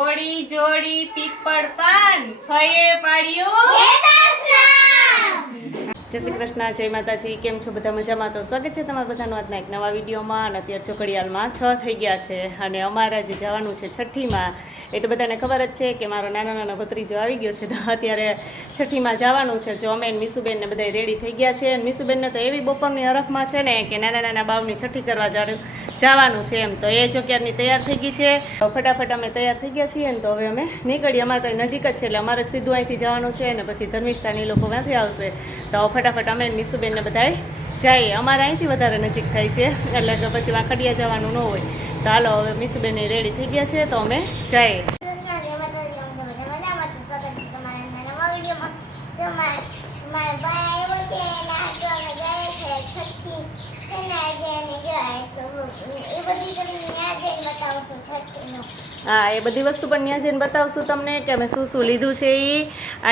Audi જોડી પીપળ પાન ફયે પાડ્યું જય શ્રી કૃષ્ણ, જય માતાજી, કેમ છો બધા મજામાં? તો સ્વાગત છે તમારા બધાનું આજના એક નવા વિડીયોમાં. અને અત્યારે ચોકડિયાલમાં છ થઈ ગયા છે અને અમારા જે જવાનું છે છઠ્ઠીમાં, એ તો બધાને ખબર જ છે કે મારો નાના નાનો ભત્રીજો આવી ગયો છે. તો અત્યારે છઠ્ઠીમાં જવાનું છે. જો અમે મીસુબેન ને બધા રેડી થઈ ગયા છે. અને મીસુબેનને તો એવી બપોરની હરફમાં છે ને કે નાના નાના બાવની છઠ્ઠી કરવા જવાનું છે એમ. તો એ જો તૈયાર થઈ ગઈ છે ફટાફટ અમે તૈયાર થઈ ગયા છીએ ને તો હવે અમે નીકળીએ. અમારે તો નજીક જ છે, એટલે અમારે સીધું અહીંથી જવાનું છે અને પછી ધર્મિષ્ઠાની લોકો ક્યાંથી આવશે. તો ફટાફટ અમે મીસુબેનને બધાએ જઈએ. અમારે અહીંથી વધારે નજીક થાય છે, એટલે તો પછી વાંકડિયા જવાનું ન હોય. તો હાલો, હવે મીસુબેન રેડી થઈ ગયા છે, તો અમે જઈએ. હા એ બધી વસ્તુ પણ ત્યાં જઈને બતાવશું તમને કે અમે શું શું લીધું છે એ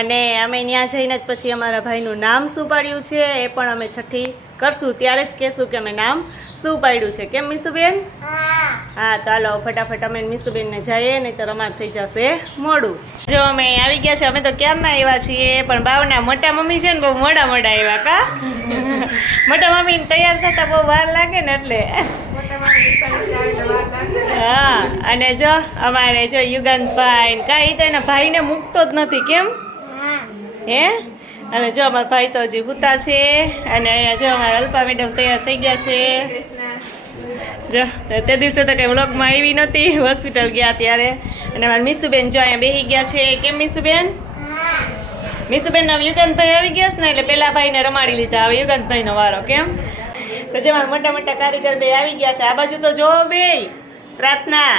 અને અમે ત્યાં જઈને જ પછી અમારા ભાઈનું નામ શું પાડ્યું છે એ પણ અમે છઠ્ઠી કરશું. ત્યારે જ કહેશું કે અમે નામ શું પાડ્યું છે. કેમ મીસુબેન? હા. તો હાલો ફટાફટ અમે મીસુબેનને જઈએ નહીં તો અમાર થઈ જશે મોડું. જો અમે આવી ગયા છે અમે તો ક્યારના આવ્યા છીએ? પણ બાવના મોટા મમ્મી છે ને બહુ મોડા મોડા આવ્યા કા? મોટા મમ્મીને તૈયાર થતાં બહુ વાર લાગે ને એટલે. અને જો અમારે જો યુગંતભાઈ કા એ તો એના ભાઈને મૂકતો જ નથી કેમ? હે. અને જો અમારા ભાઈ તો હજી હુતા છે અને અહીંયા જો અમારા અલ્પા મેડમ તૈયાર થઈ ગયા છે. જો તે દિવસે તો કંઈ વ્લોગમાં આવી નહોતી હોસ્પિટલ ગયા ત્યારે. અને અમારા મીસુબેન જો અહીંયા બેસી ગયા છે. કેમ મીસુબેન? મીસુબેન યુગાંતભાઈ યુગંતભાઈ આવી ગયા છે ને એટલે પેલા ભાઈને રમાડી લીધા. હવે યુગાંતભાઈનો વારો કેમ? તો જેમાં મોટા મોટા કારીગર બે આવી ગયા છે. આ બાજુ તો જોવો બે પ્રાર્થના.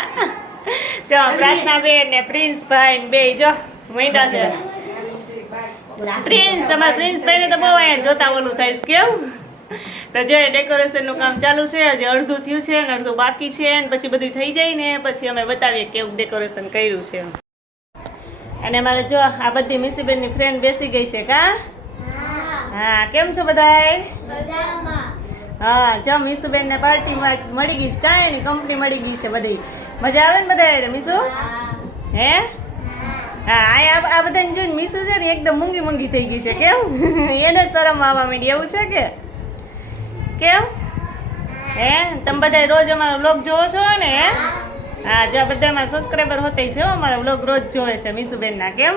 જો પ્રાર્થના બેન ને પ્રિન્સ ભાઈ ને બે જો મોટા છે. પ્રિન્સ અમારા પ્રિન્સ ભાઈ ને તો બહુ અહીંયા જોતા ઓલું થાય કેવું? તો જે ડેકોરેશનનું કામ ચાલુ છે હજી અડધું થયું છે ને અડધું બાકી છે ને પછી બધું થઈ જાય ને પછી અમે બતાવીએ કેવું ડેકોરેશન કર્યું છે. અને મારે જો આ બધી મિસીબેનની ફ્રેન્ડ બેસી ગઈ છે કા? હા. કેમ છો બધાય? હા જો મીસુબેન ને પાર્ટીમાં મળી ગઈ છે. કાંઈ એની કંપની મળી ગઈ છે બધી. મજા આવે ને બધા મીસુ? હે. હા? આ આ બધાને જોઈને મીસુ છે ને એકદમ મૂંગી મૂંગી થઈ ગઈ છે કેમ? એને શરમ આવવા માંડી એવું છે કે? કેમ? હે? તમે બધા રોજ અમારો બ્લોગ જોવો છો ને હે? હા. જો આ બધામાં સબસ્ક્રાઈબર હોતા છે અમારો બ્લોગ રોજ જોવે છે મીસુબેનના કેમ?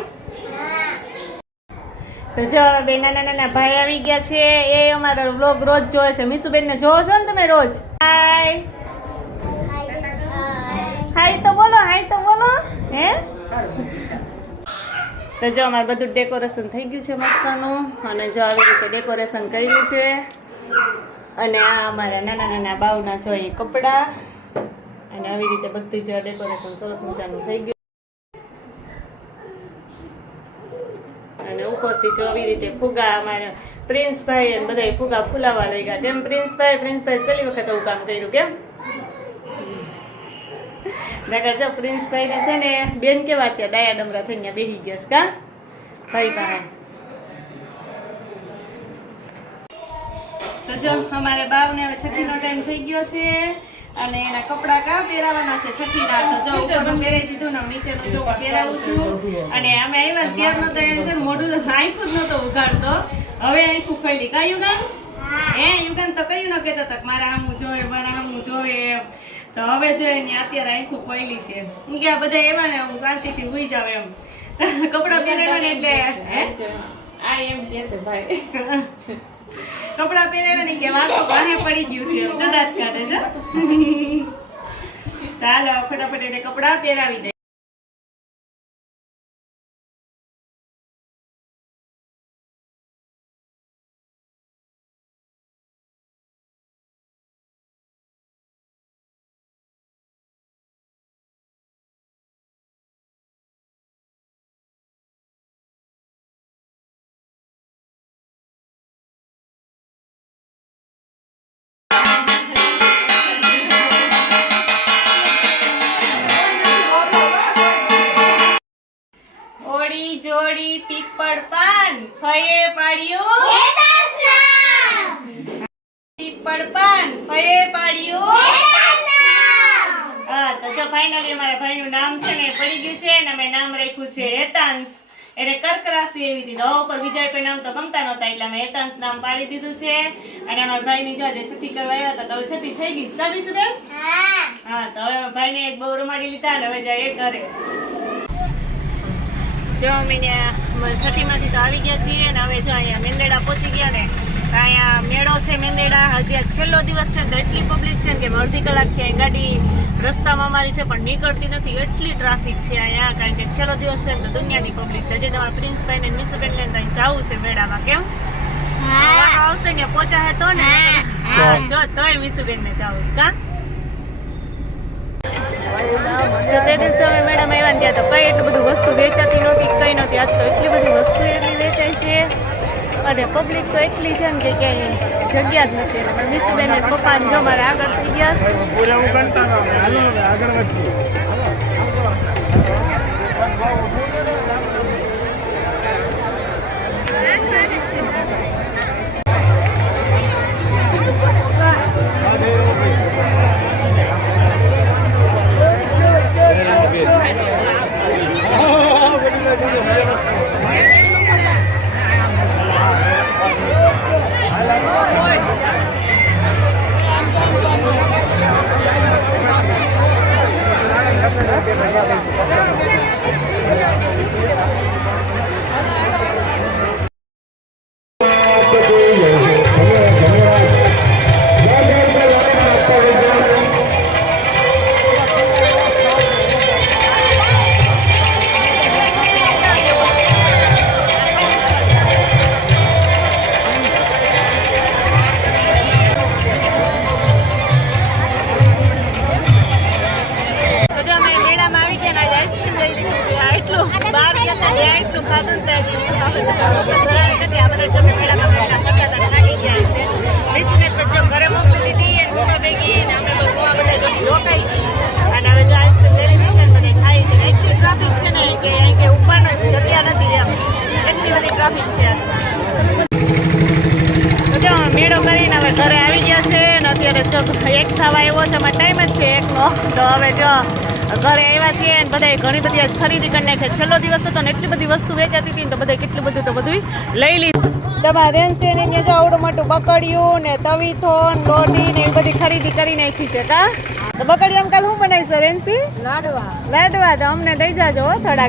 તો જો બે નાના નાના ભાઈ આવી ગયા છે, એ અમારો વ્લોગ રોજ જોવે છે. મીસુબેનને જોવો છો ને તમે રોજ? હાય હાય તો બોલો હાય તો બોલો, હે? તો જો અમારે બધું ડેકોરેશન થઈ ગયું છે મસ્તનું. અને જો આવી રીતે ડેકોરેશન કર્યું છે. અને આ અમારા નાના નાના બાવના જો એ કપડાં. અને આવી રીતે બધું જો ડેકોરેશન સરસ મજાનું થઈ ગયું અને ઉપરથી જો આવી રીતે ફુગા અમારા પ્રિન્સભાઈ અને બધા ફુગા ફૂલાવા લઈ ગયા કેમ પ્રિન્સભાઈ પ્રિન્સભાઈ પહેલી વખત આવું કામ કર્યું કેમ? મેં જો પ્રિન્સભાઈને છે ને, બેન કેવા ત્યાં ડાયા ડમરા થઈ ગયા બેસી ગયા કા? ભાઈ પાસે. તો જો, અમારે બાવને હવે છઠ્ઠીનો ટાઈમ થઈ ગયો છે. અને એના કપડાં કા પહેરાવાના છે છઠ્ઠીના તો જો ઉપરનું પહેરાવી દીધું ને નીચેનું જો પહેરાવું છું. અને અમે આવ્યા ને ત્યારનો તો એને છે મોઢું આંખું જ નહોતો ઉઘાડતો. હવે આંખું ખોલી કા યુગાન હે યુગાન તો કયું ન કહેતો તક મારા આમું જોવે મારા આમું જોવે એમ. તો હવે જો એની અત્યારે આંખું ખોલી છે. હું કે આ બધા એવા ને હું શાંતિથી ઉઈ જાવ એમ. કપડાં પહેરાવ્યા ને એટલે હે? આ એમ કે છે ભાઈ. કપડાં પહેરાવ્યા ને કે વાંકો વાહે પડી ગયું છે. જદાત કાઢે છે. ચાલો, ફટાફટ એને કપડા પહેરાવી દે. જોડી ફયે પાડ્યું? પીપળ ફયે પાડ્યું? હા, તો જો ફાઇનલી મારા ભાઈનું નામ છે ને પડી ગયું છે અને અમે નામ રાખ્યું છે હેતાંશ. એટલે કર્ક રાશિ એવી હતી દવા ઉપર બીજા કોઈ નામ તો ગમતા નહોતા, એટલે અમે હેતાંશ નામ પાડી દીધું છે. અને અમારા ભાઈની જો આજે છઠ્ઠી કરવા આવ્યા હતા, તો છઠ્ઠી થઈ ગઈ બીસુબેન હા, તો હવે ભાઈ ભાઈને એક બહુ રમાડી લીધા અને હવે જાય ઘરે. જો અમે ત્યાં છઠ્ઠીમાંથી તો આવી ગયા છીએ અને હવે જો અહીંયા મેંદેડા પહોંચી ગયા ને તો અહીંયા મેળો છે મેંદેડા. હજી આ છેલ્લો દિવસ છે તો એટલી પબ્લિક છે ને કે અડધી કલાકથી અહીં ગાડી રસ્તામાં અમારી છે પણ નીકળતી નથી. એટલી ટ્રાફિક છે અહીંયા કારણ કે છેલ્લો દિવસ છે ને તો દુનિયાની પબ્લિક છે. હજી તમારા પ્રિન્સભાઈ ને મિસબેન લઈને અહીં જવું છે મેળામાં કેમ? આવશે ને પહોંચાશે તો ને જો તોય મિસુબેન ને જાવું છે, કા? તો તે દિવસે અમે મેડમ આવ્યા ને ત્યાં તો કઈ એટલું બધું વસ્તુ વેચાતી નહોતી, કંઈ નહોતી. આજ તો એટલી બધી વસ્તુ એટલી વેચાય છે. અને પબ્લિક તો એટલી છે ને કે ક્યાંય જગ્યા જ નથી. એટલે પણ મિસુબેન પપ્પા જો મારે આગળ થઈ ગયા છે. આગળ હતા ત્યાં એટલું ખાધું ને ત્યાં હજી ખાધું ધરાવી નથી આ બધા જમે મેળા બેઠા થતા હતા થાકી ગયા છે. બેસીને જો ઘરે મોકલી દીધી અને ઊંચા ભેગી ને અમે તો બધા રોકાઈ ગઈ અને હવે જો આઈસ્ક્રીમ લઈ લીધી છે છે. એટલી ટ્રાફિક છે ને કે અહીં જગ્યા નથી એમ. એટલી બધી ટ્રાફિક છે જો, મેળો કરીને હવે ઘરે આવી ગયા છે અને અત્યારે એક થવા આવ્યો છે. ટાઈમ જ છે એકનો. તો હવે જો ઘરે આવ્યા છીએ અને બધા ઘણી બધી આજ ખરીદી કરી નાખી. છેલ્લો દિવસ હતો ને એટલી બધી વસ્તુ વેચાતી હતી ને તો બધા કેટલું બધું તો બધું લઈ લીધું. તમારે રેન્સે ને અહીંયા જો આવડું મોટું બકડિયું ને તવીથો ને લોટી ને એવી બધી ખરીદી કરી નાખી છે કા? તો બકડિયું કાલ હું બનાવીશ રેન્સી? લાડવા. લાડવા તો અમને દઈ જાજો હો થોડાક.